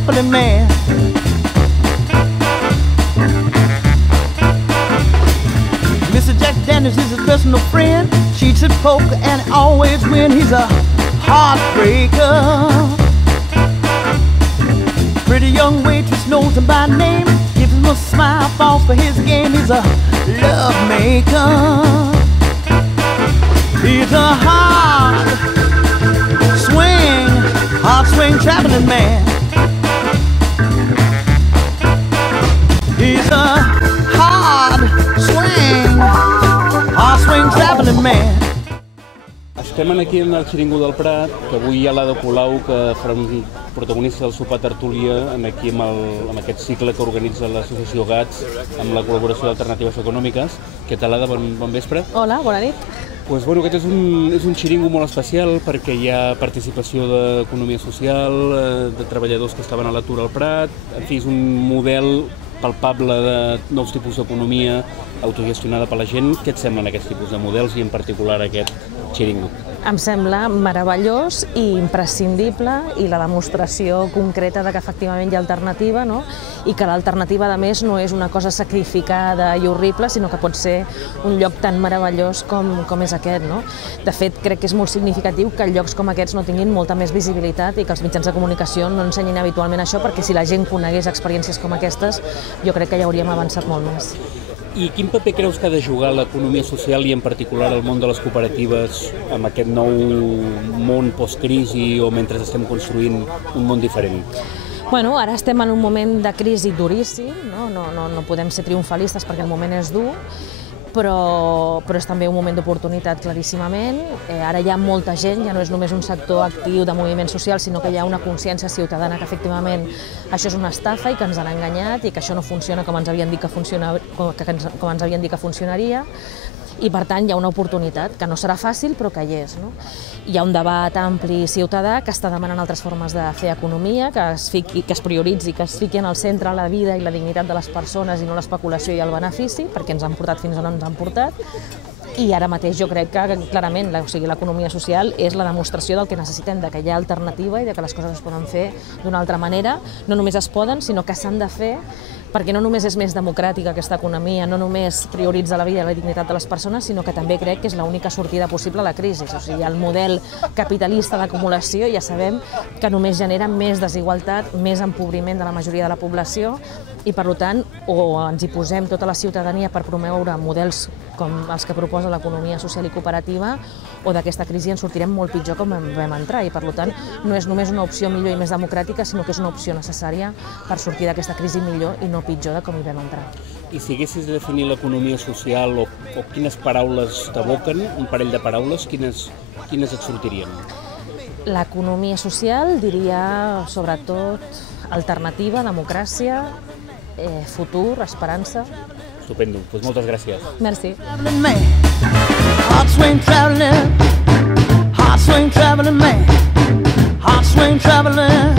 traveling man. Mr. Jack Daniels is his personal friend. Cheats at poker and always win. He's a heartbreaker. Pretty young waitress knows him by name. Gives him a smile, falls for his game. He's a love maker. He's a hard swing traveling man. He's a hard swing traveling man. Estem aquí en el Xiringo del Prat, que avui hi ha l'Ada Colau, que farà un protagonista del sopar tertúlia aquí amb aquest cicle que organitza l'associació GATS amb la col·laboració d'Alternatives Econòmiques. Què tal, Ada? Bon vespre. Hola, bona nit. Doncs bueno, aquest és un xiringo molt especial perquè hi ha participació d'economia social, de treballadors que estaven a l'atur al Prat, en fi, és un model palpable de nous tipus d'economia autogestionada per la gent. Què et semblen aquests tipus de models i en particular aquest xiringo? Em sembla meravellós i imprescindible i la demostració concreta de que efectivament hi ha alternativa, no? I que l'alternativa, a més, no és una cosa sacrificada i horrible, sinó que pot ser un lloc tan meravellós com és aquest, no? De fet, crec que és molt significatiu que llocs com aquests no tinguin molta més visibilitat i que els mitjans de comunicació no ensenyin habitualment això, perquè si la gent conegués experiències com aquestes, jo crec que ja hauríem avançat molt més. I quin paper creus que ha de jugar l'economia social i en particular el món de les cooperatives amb aquest nou món post-crisi o mentre estem construint un món diferent? Bueno, ara estem en un moment de crisi duríssim, no podem ser triomfalistes perquè el moment és dur, però és també un moment d'oportunitat claríssimament. Ara hi ha molta gent, ja no és només un sector actiu de moviment social, sinó que hi ha una consciència ciutadana que efectivament això és una estafa i que ens han enganyat i que això no funciona com ens havien dit que funcionaria. I per tant hi ha una oportunitat, que no serà fàcil però que hi és. Hi ha un debat ampli ciutadà que està demanant altres formes de fer economia, que es prioritzi, que es fiqui en el centre la vida i la dignitat de les persones i no l'especulació i el benefici, perquè ens han portat fins on ens han portat. I ara mateix jo crec que clarament l'economia social és la demostració del que necessitem, que hi ha alternativa i que les coses es poden fer d'una altra manera. No només es poden, sinó que s'han de fer, perquè no només és més democràtica aquesta economia, no només prioritza la vida i la dignitat de les persones, sinó que també crec que és l'única sortida possible a la crisi. O sigui, el model capitalista d'acumulació ja sabem que només genera més desigualtat, més empobriment de la majoria de la població i, per tant, o ens hi posem tota la ciutadania per promoure models com els que proposa l'economia social i cooperativa, o d'aquesta crisi en sortirem molt pitjor com vam entrar i, per tant, no és només una opció millor i més democràtica, sinó que és una opció necessària per sortir d'aquesta crisi millor i no pitjor de com hi vam entrar. I si haguessis de definir l'economia social o quines paraules t'evoquen, un parell de paraules, quines et sortirien? L'economia social diria sobretot alternativa, democràcia, futur, esperança. Estupendo, doncs moltes gràcies. Merci. Hard swing traveling man, hard swing traveling.